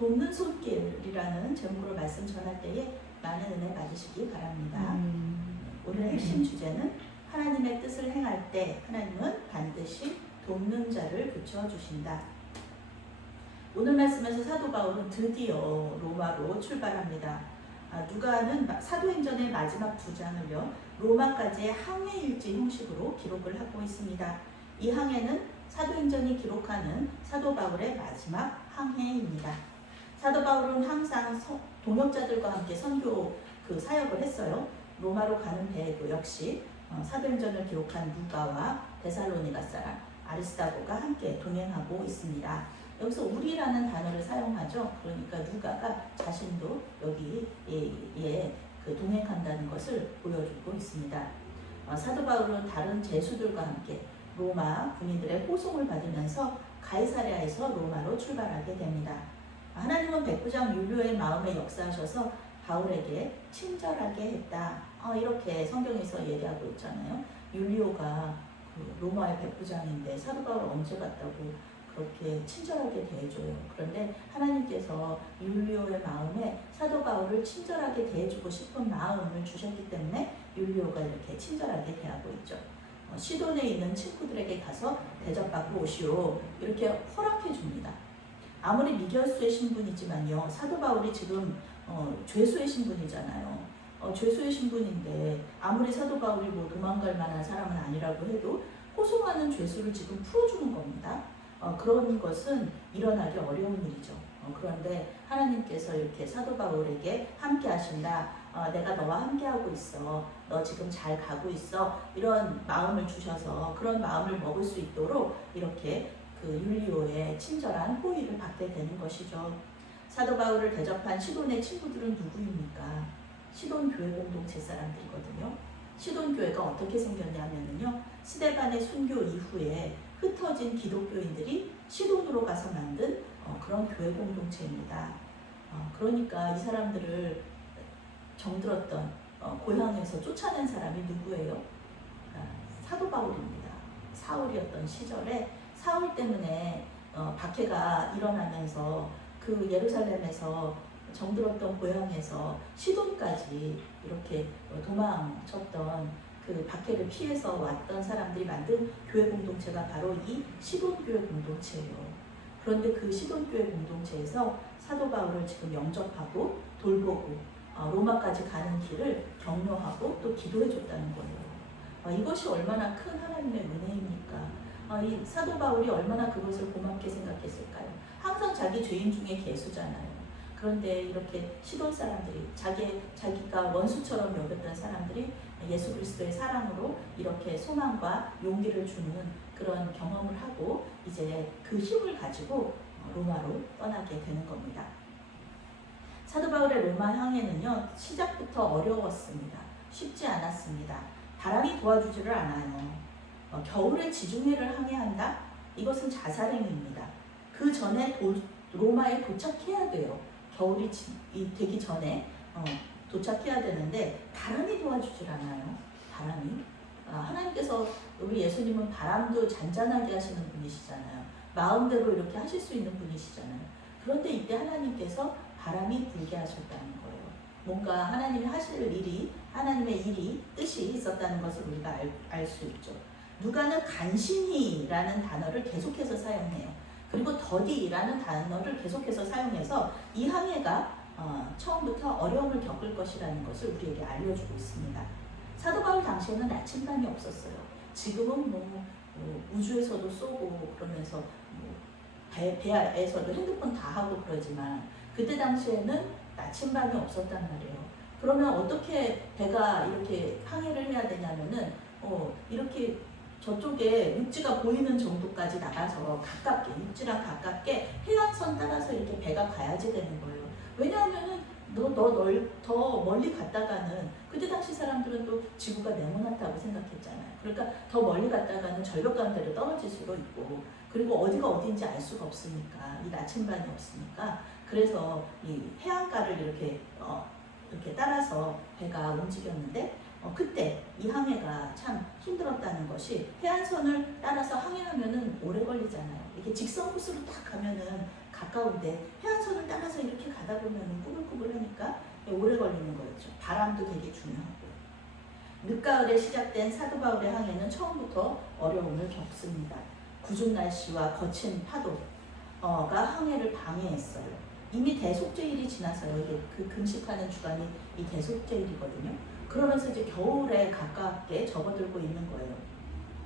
돕는 손길이라는 제목으로 말씀 전할 때에 많은 은혜 받으시기 바랍니다. 음. 오늘 핵심 주제는 하나님의 뜻을 행할 때 하나님은 반드시 돕는 자를 붙여주신다. 오늘 말씀에서 사도 바울은 드디어 로마로 출발합니다. 아, 누가는 마- 사도행전의 마지막 두 장을요 로마까지의 항해 일지 형식으로 기록을 하고 있습니다. 이 항해는 사도행전이 기록하는 사도 바울의 마지막 항해입니다. 사도 바울은 항상 서- 동역자들과 함께 선교 그 사역을 했어요. 로마로 가는 배에도 역시 어, 사도행전을 기록한 누가와 데살로니가 사람 아리스타고가 함께 동행하고 있습니다. 여기서 우리라는 단어를 사용하죠. 그러니까 누가가 자신도 여기 예, 예, 그 동행한다는 것을 보여주고 있습니다. 어, 사도 바울은 다른 제수들과 함께 로마 군인들의 호송을 받으면서 가이사랴에서 로마로 출발하게 됩니다. 하나님은 백부장 율리오의 마음에 역사하셔서 바울에게 친절하게 했다. 어, 이렇게 성경에서 얘기하고 있잖아요. 율리오가 그 로마의 백부장인데 사도 바울 언제 갔다고 그렇게 친절하게 대해줘요. 그런데 하나님께서 율리오의 마음에 사도 바울을 친절하게 대해주고 싶은 마음을 주셨기 때문에 율리오가 이렇게 친절하게 대하고 있죠. 어, 시돈에 있는 친구들에게 가서 대접받고 오시오. 이렇게 허락해 줍니다. 아무리 미결수의 신분이지만요. 사도 바울이 지금 어, 죄수의 신분이잖아요. 어, 죄수의 신분인데 아무리 사도 바울이 뭐 도망갈 만한 사람은 아니라고 해도 호송하는 죄수를 지금 풀어주는 겁니다. 어, 그런 것은 일어나기 어려운 일이죠. 어, 그런데 하나님께서 이렇게 사도 바울에게 함께 하신다. 어, 내가 너와 함께 하고 있어. 너 지금 잘 가고 있어. 이런 마음을 주셔서 그런 마음을 먹을 수 있도록 이렇게 그 율리오의 친절한 호의를 받게 되는 것이죠. 사도 바울을 대접한 시돈의 친구들은 누구입니까? 시돈 교회 공동체 사람들이거든요. 시돈 교회가 어떻게 생겼냐면요. 스데반의 순교 이후에 흩어진 기독교인들이 시돈으로 가서 만든 어, 그런 교회 공동체입니다. 어, 그러니까 이 사람들을 정들었던 어, 고향에서 쫓아낸 사람이 누구예요? 아, 사도 바울입니다. 사울이었던 시절에 사울 때문에 어, 박해가 일어나면서 그 예루살렘에서 정들었던 고향에서 시돈까지 이렇게 어, 도망쳤던 그 박해를 피해서 왔던 사람들이 만든 교회 공동체가 바로 이 시돈 교회 공동체예요. 그런데 그 시돈 교회 공동체에서 사도 바울을 지금 영접하고 돌보고 어, 로마까지 가는 길을 격려하고 또 기도해 줬다는 거예요. 어, 이것이 얼마나 큰 하나님의 은혜입니까? 어, 이 사도 바울이 얼마나 그것을 고맙게 생각했을까요? 항상 자기 죄인 중에 개수잖아요. 그런데 이렇게 시돈 사람들이 자기 자기가 원수처럼 여겼던 사람들이 예수 그리스도의 사랑으로 이렇게 소망과 용기를 주는 그런 경험을 하고 이제 그 힘을 가지고 로마로 떠나게 되는 겁니다. 사도 바울의 로마 항해는요 시작부터 어려웠습니다. 쉽지 않았습니다. 바람이 도와주지를 않아요. 어, 겨울에 지중해를 항해한다? 이것은 자살행위입니다. 그 전에 도, 로마에 도착해야 돼요. 겨울이 지, 이, 되기 전에 어, 도착해야 되는데 바람이 도와주질 않아요. 바람이. 아, 하나님께서 우리 예수님은 바람도 잔잔하게 하시는 분이시잖아요. 마음대로 이렇게 하실 수 있는 분이시잖아요. 그런데 이때 하나님께서 바람이 불게 하셨다는 거예요. 뭔가 하나님이 하실 일이 하나님의 일이 뜻이 있었다는 것을 우리가 알 수 있죠. 누가는 간신히라는 단어를 계속해서 사용해요. 그리고 더디라는 단어를 계속해서 사용해서 이 항해가 어, 처음부터 어려움을 겪을 것이라는 것을 우리에게 알려주고 있습니다. 사도 바울 당시에는 나침반이 없었어요. 지금은 뭐, 뭐 우주에서도 쏘고 그러면서 뭐 배, 배에서도 핸드폰 다 하고 그러지만 그때 당시에는 나침반이 없었단 말이에요. 그러면 어떻게 배가 이렇게 항해를 해야 되냐면은 어, 이렇게 저쪽에 육지가 보이는 정도까지 나가서 가깝게 육지랑 가깝게 해안선 따라서 이렇게 배가 가야지 되는 거예요. 왜냐하면은 너너널더 멀리 갔다가는 그때 당시 사람들은 또 지구가 네모났다고 생각했잖아요. 그러니까 더 멀리 갔다가는 절벽 가운데로 떨어질 수도 있고 그리고 어디가 어디인지 알 수가 없으니까 이 나침반이 없으니까 그래서 이 해안가를 이렇게 어, 이렇게 따라서 배가 움직였는데 어, 그때 이 항해가 참 힘들었다는 것이 해안선을 따라서 항해하면은 오래 걸리잖아요. 이렇게 직선 코스로 딱 가면은 가까운데 해안선을 따라서 가다 보면 꾸불꾸불하니까 오래 걸리는 거였죠. 바람도 되게 중요하고요. 늦가을에 시작된 사도 바울의 항해는 처음부터 어려움을 겪습니다. 궂은 날씨와 거친 파도가 항해를 방해했어요. 이미 대속제일이 지나서요. 그 금식하는 주간이 이 대속제일이거든요. 그러면서 이제 겨울에 가깝게 접어들고 있는 거예요.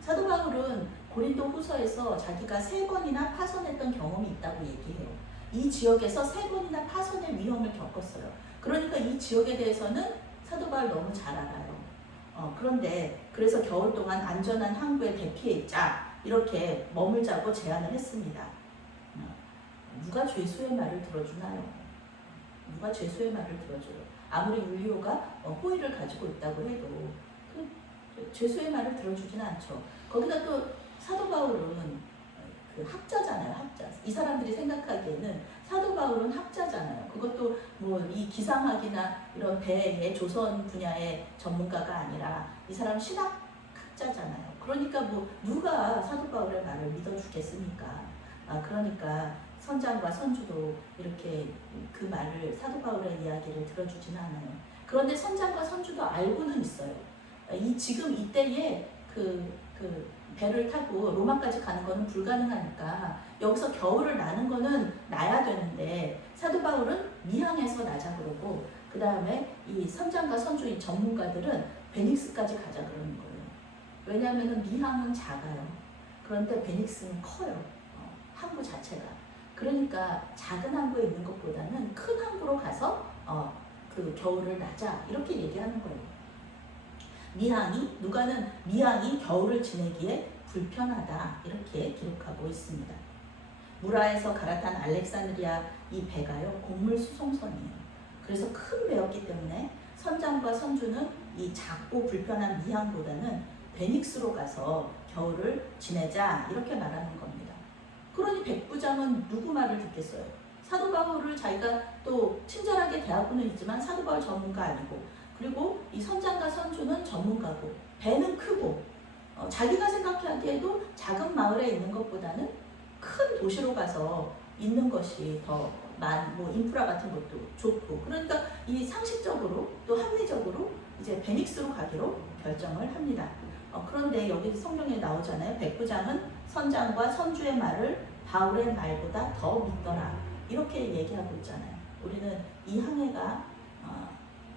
사도 바울은 고린도 후서에서 자기가 세 번이나 파선했던 경험이 있다고 얘기해요. 이 지역에서 세 번이나 파선의 위험을 겪었어요. 그러니까 이 지역에 대해서는 사도 바울 너무 잘 알아요. 어, 그런데 그래서 겨울 동안 안전한 항구에 대피해 있자 이렇게 머물자고 제안을 했습니다. 어, 누가 죄수의 말을 들어주나요? 누가 죄수의 말을 들어줘요? 아무리 율리오가 어, 호의를 가지고 있다고 해도 그 죄수의 말을 들어주지는 않죠. 거기다 또 사도 바울은 그 학자잖아요, 학자. 이 사람들이 생각하기에는 사도 바울은 학자잖아요. 그것도 뭐 이 기상학이나 이런 배의 조선 분야의 전문가가 아니라 이 사람 신학학자잖아요. 그러니까 뭐 누가 사도 바울의 말을 믿어주겠습니까? 아 그러니까 선장과 선주도 이렇게 그 말을 사도 바울의 이야기를 들어주지는 않아요. 그런데 선장과 선주도 알고는 있어요. 이 지금 이때에 그, 그 배를 타고 로마까지 가는 거는 불가능하니까 여기서 겨울을 나는 거는 나야 되는데 사도 바울은 미항에서 나자 그러고 그 다음에 이 선장과 선주 이 전문가들은 베닉스까지 가자 그러는 거예요. 왜냐하면 미항은 작아요. 그런데 베닉스는 커요. 어, 항구 자체가. 그러니까 작은 항구에 있는 것보다는 큰 항구로 가서 어, 그 겨울을 나자 이렇게 얘기하는 거예요. 미항이 누가는 미항이 겨울을 지내기에 불편하다 이렇게 기록하고 있습니다. 무라에서 갈아탄 알렉산드리아 이 배가요 곡물 수송선이에요. 그래서 큰 배였기 때문에 선장과 선주는 이 작고 불편한 미항보다는 베닉스로 가서 겨울을 지내자 이렇게 말하는 겁니다. 그러니 백부장은 누구 말을 듣겠어요? 사도 바울을 자기가 또 친절하게 대하고는 있지만 사도 바울 전문가 아니고 그리고 이 선장과 선주는 전문가고 배는 크고 어, 자기가 생각하기에도 작은 마을에 있는 것보다는 큰 도시로 가서 있는 것이 더많뭐 인프라 같은 것도 좋고 그러니까 이 상식적으로 또 합리적으로 이제 베닉스로 가기로 결정을 합니다. 어, 그런데 여기 성경에 나오잖아요. 백부장은 선장과 선주의 말을 바울의 말보다 더 믿더라. 이렇게 얘기하고 있잖아요. 우리는 이 항해가 어,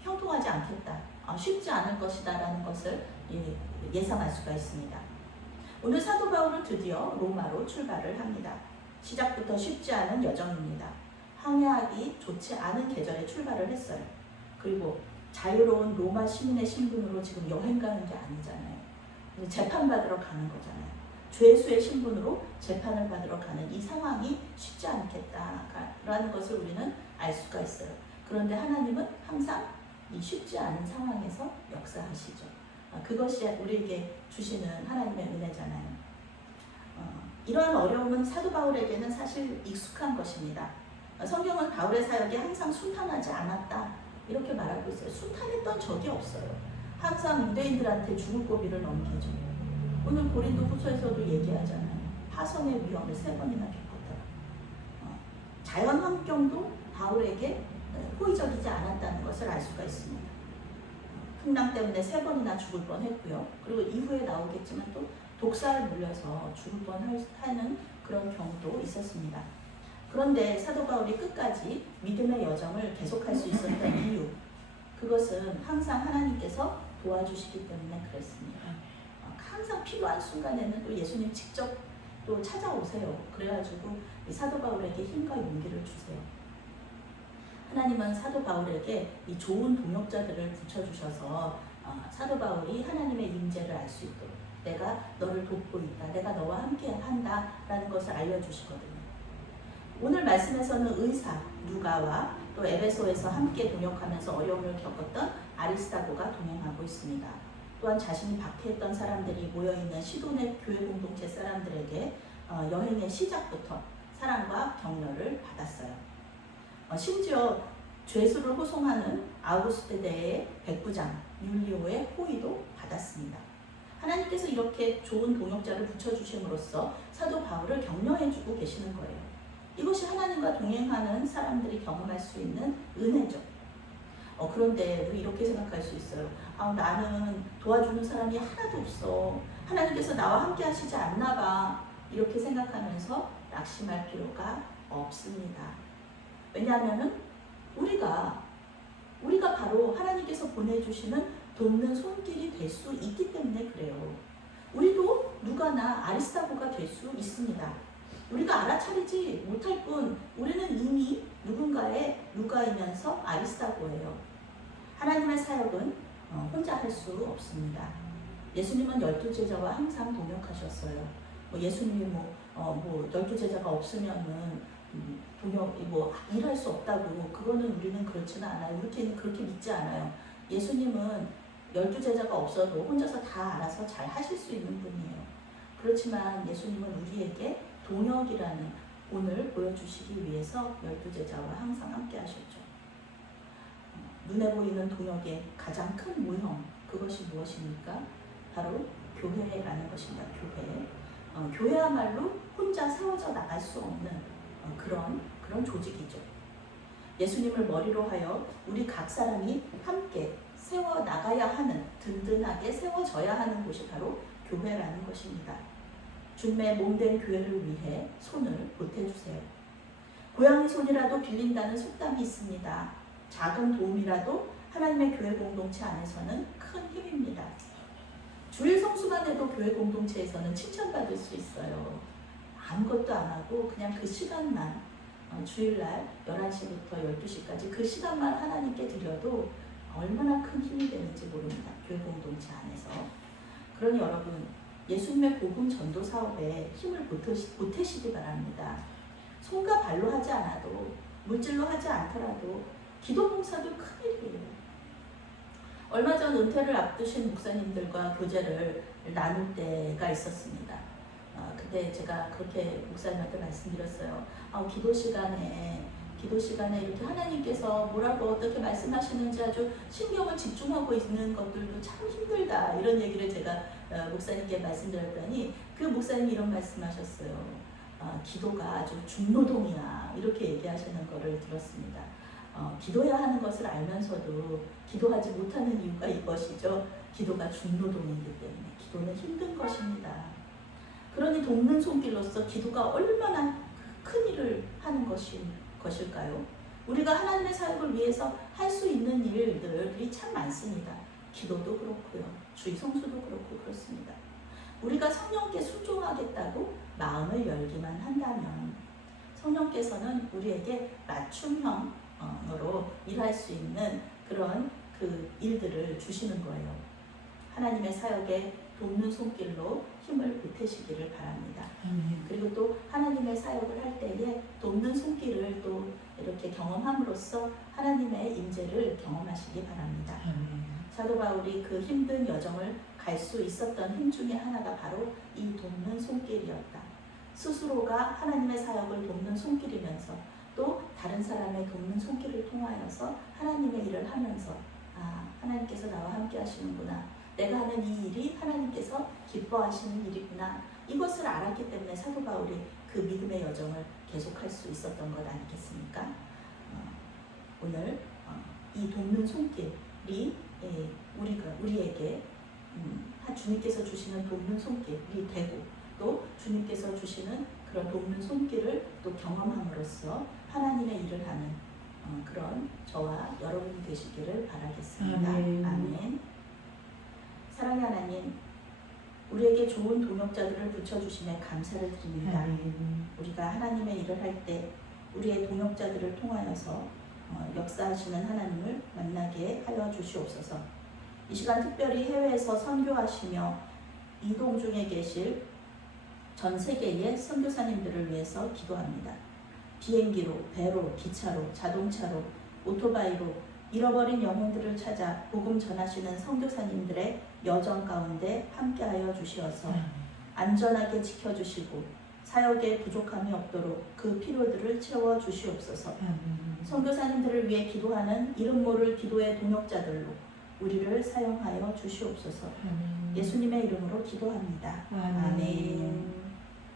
형통하지 않겠다. 어, 쉽지 않을 것이다라는 것을 예, 예상할 수가 있습니다. 오늘 사도 바울은 드디어 로마로 출발을 합니다. 시작부터 쉽지 않은 여정입니다. 항해하기 좋지 않은 계절에 출발을 했어요. 그리고 자유로운 로마 시민의 신분으로 지금 여행 가는 게 아니잖아요. 재판받으러 가는 거잖아요. 죄수의 신분으로 재판을 받으러 가는 이 상황이 쉽지 않겠다라는 것을 우리는 알 수가 있어요. 그런데 하나님은 항상 이 쉽지 않은 상황에서 역사하시죠. 어, 그것이 우리에게 주시는 하나님의 은혜잖아요. 어, 이러한 어려움은 사도 바울에게는 사실 익숙한 것입니다. 어, 성경은 바울의 사역이 항상 순탄하지 않았다 이렇게 말하고 있어요. 순탄했던 적이 없어요. 항상 유대인들한테 죽을 고비를 넘기죠. 오늘 고린도 후서에서도 얘기하잖아요. 파선의 위험을 세 번이나 겪었다. 어, 자연 환경도 바울에게 호의적이지 않았다는 것을 알 수가 있습니다. 풍랑 때문에 세 번이나 죽을 뻔했고요. 그리고 이후에 나오겠지만 또 독사를 물려서 죽을 뻔하는 그런 경우도 있었습니다. 그런데 사도 바울이 끝까지 믿음의 여정을 계속할 수 있었던 이유, 그것은 항상 하나님께서 도와주시기 때문에 그랬습니다. 어, 항상 필요한 순간에는 또 예수님 직접 또 찾아오세요. 그래가지고 사도 바울에게 힘과 용기를 주세요. 하나님은 사도 바울에게 이 좋은 동역자들을 붙여주셔서 어, 사도 바울이 하나님의 임재를 알 수 있도록 내가 너를 돕고 있다. 내가 너와 함께 한다 라는 것을 알려주시거든요. 오늘 말씀에서는 의사 누가와 또 에베소에서 함께 동역하면서 어려움을 겪었던 아리스타고가 동행하고 있습니다. 또한 자신이 박해했던 사람들이 모여있는 시돈의 교회 공동체 사람들에게 어, 여행의 시작부터 사랑과 격려를 받았어요. 어, 심지어 죄수를 호송하는 아우구스테 대의 백부장 율리오의 호의도 받았습니다. 하나님께서 이렇게 좋은 동역자를 붙여주심으로써 사도 바울을 격려해주고 계시는 거예요. 이것이 하나님과 동행하는 사람들이 경험할 수 있는 은혜죠. 어, 그런데 이렇게 생각할 수 있어요. 아, 나는 도와주는 사람이 하나도 없어. 하나님께서 나와 함께 하시지 않나 봐. 이렇게 생각하면서 낙심할 필요가 없습니다. 왜냐하면은 우리가 우리가 바로 하나님께서 보내주시는 돕는 손길이 될 수 있기 때문에 그래요. 우리도 누가나 아리스타고가 될 수 있습니다. 우리가 알아차리지 못할 뿐 우리는 이미 누군가의 누가이면서 아리스타고예요. 하나님의 사역은 어, 혼자 할 수 없습니다. 예수님은 열두 제자와 항상 동역하셨어요. 뭐 예수님이 뭐, 어, 뭐 열두 제자가 없으면은 음, 동역 뭐 일할 수 없다고 그거는 우리는 그렇지는 않아요. 우리는 그렇게 믿지 않아요. 예수님은 열두 제자가 없어도 혼자서 다 알아서 잘 하실 수 있는 분이에요. 그렇지만 예수님은 우리에게 동역이라는 오늘 보여주시기 위해서 열두 제자와 항상 함께 하셨죠. 어, 눈에 보이는 동역의 가장 큰 모형 그것이 무엇입니까? 바로 교회라는 것입니다. 교회. 어, 교회야말로 혼자 세워져 나갈 수 없는 어, 그런 그런 조직이죠. 예수님을 머리로 하여 우리 각 사람이 함께 세워 나가야 하는 든든하게 세워져야 하는 곳이 바로 교회라는 것입니다. 주님의 몸된 교회를 위해 손을 보태주세요. 고양이 손이라도 빌린다는 속담이 있습니다. 작은 도움이라도 하나님의 교회 공동체 안에서는 큰 힘입니다. 주일 성수만 해도 교회 공동체에서는 칭찬받을 수 있어요. 아무것도 안 하고 그냥 그 시간만 어, 주일날 11시부터 12시까지 그 시간만 하나님께 드려도 얼마나 큰 힘이 되는지 모릅니다. 교회 공동체 안에서. 그러니 여러분 예수님의 복음 전도 사업에 힘을 보태시, 보태시기 바랍니다. 손과 발로 하지 않아도 물질로 하지 않더라도 기도 봉사도 큰 일이에요. 얼마 전 은퇴를 앞두신 목사님들과 교제를 나눌 때가 있었습니다. 어, 그때 제가 그렇게 목사님한테 말씀드렸어요. 아, 기도 시간에 기도 시간에 이렇게 하나님께서 뭐라고 어떻게 말씀하시는지 아주 신경을 집중하고 있는 것들도 참 힘들다 이런 얘기를 제가 어, 목사님께 말씀드렸더니 그 목사님이 이런 말씀하셨어요. 어, 기도가 아주 중노동이야 이렇게 얘기하시는 거를 들었습니다. 어, 기도해야 하는 것을 알면서도 기도하지 못하는 이유가 이것이죠. 기도가 중노동이기 때문에 기도는 힘든 것입니다. 그러니 돕는 손길로서 기도가 얼마나 큰 일을 하는 것이, 것일까요? 우리가 하나님의 사역을 위해서 할 수 있는 일들이 참 많습니다. 기도도 그렇고요. 주의 성수도 그렇고 그렇습니다. 우리가 성령께 순종하겠다고 마음을 열기만 한다면 성령께서는 우리에게 맞춤형 으로 일할 수 있는 그런 그 일들을 주시는 거예요. 하나님의 사역에 돕는 손길로 힘을 보태시기를 바랍니다. 그리고 또 하나님의 사역을 할 때에 돕는 손길을 또 이렇게 경험함으로써 하나님의 임재를 경험하시기 바랍니다. 사도 바울이 그 힘든 여정을 갈 수 있었던 힘 중에 하나가 바로 이 돕는 손길이었다. 스스로가 하나님의 사역을 돕는 손길이면서 또 다른 사람의 돕는 손길을 통하여서 하나님의 일을 하면서 아 하나님께서 나와 함께 하시는구나. 내가 하는 이 일이 하나님께서 기뻐하시는 일이구나. 이것을 알았기 때문에 사도 바울이 그 믿음의 여정을 계속할 수 있었던 것 아니겠습니까? 어, 오늘 어, 이 돕는 손길이 예, 우리가 우리에게 음, 하- 주님께서 주시는 돕는 손길이 되고 또 주님께서 주시는 그런 돕는 손길을 또 경험함으로써 하나님의 일을 하는 어, 그런 저와 여러분이 되시기를 바라겠습니다. 아멘. 아멘. 사랑의 하나님, 우리에게 좋은 동역자들을 붙여주심에 감사를 드립니다. 우리가 하나님의 일을 할 때 우리의 동역자들을 통하여서 어, 역사하시는 하나님을 만나게 하여 주시옵소서. 이 시간 특별히 해외에서 선교하시며 이동 중에 계실 전 세계의 선교사님들을 위해서 기도합니다. 비행기로, 배로, 기차로, 자동차로, 오토바이로 잃어버린 영혼들을 찾아 복음 전하시는 선교사님들의 여정 가운데 함께하여 주시어서 안전하게 지켜주시고 사역에 부족함이 없도록 그 필요들을 채워 주시옵소서. 선교사님들을 위해 기도하는 이름 모를 기도의 동역자들로 우리를 사용하여 주시옵소서. 예수님의 이름으로 기도합니다. 아멘.